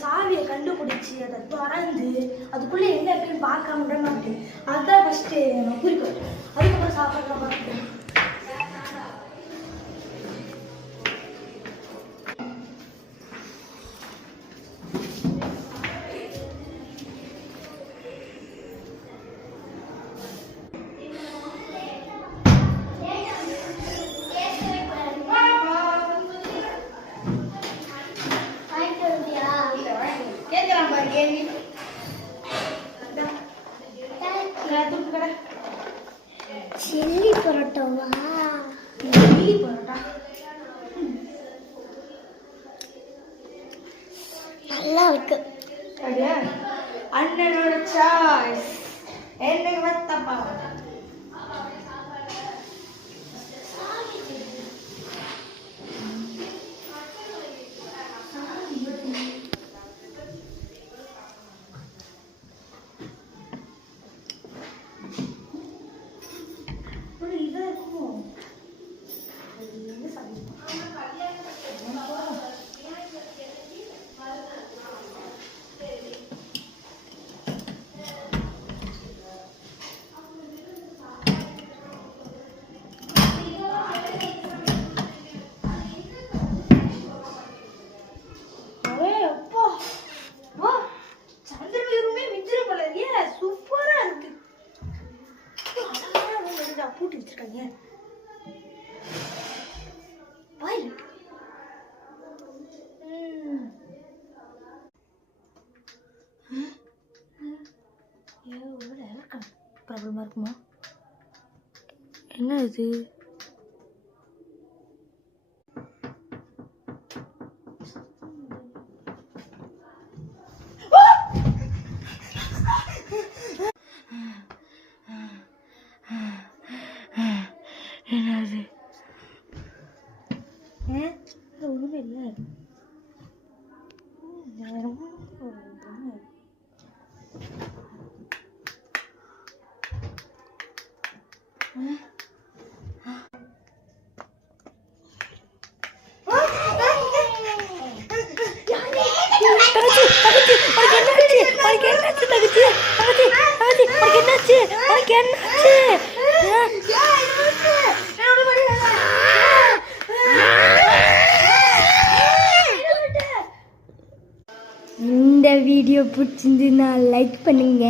சாவியை கண்டுபிடிச்சி அதை திறந்து அதுக்குள்ளே என்ன இருக்குன்னு பார்க்காம விட மாட்டேன். அதுதான் ஃபஸ்ட்டு நான் குறிக்கோள். அதுக்கப்புறம் சாப்பிட்ற பார்த்துட்டேன். சில்லி பரோட்டாவா? சில்லி பரோட்டா நல்லா இருக்கு. அப்படியா? அண்ணனோட சாய்ஸ். என்னைக்கு வத்தப்பா பூட்டி வச்சிருக்காங்க. ப்ராப்ளமா இருக்குமா? என்ன இது? என்னது? ஒண்ணுமே இல்லை. இந்த வீடியோ பிடிச்சிருந்துன்னா லைக் பண்ணுங்க.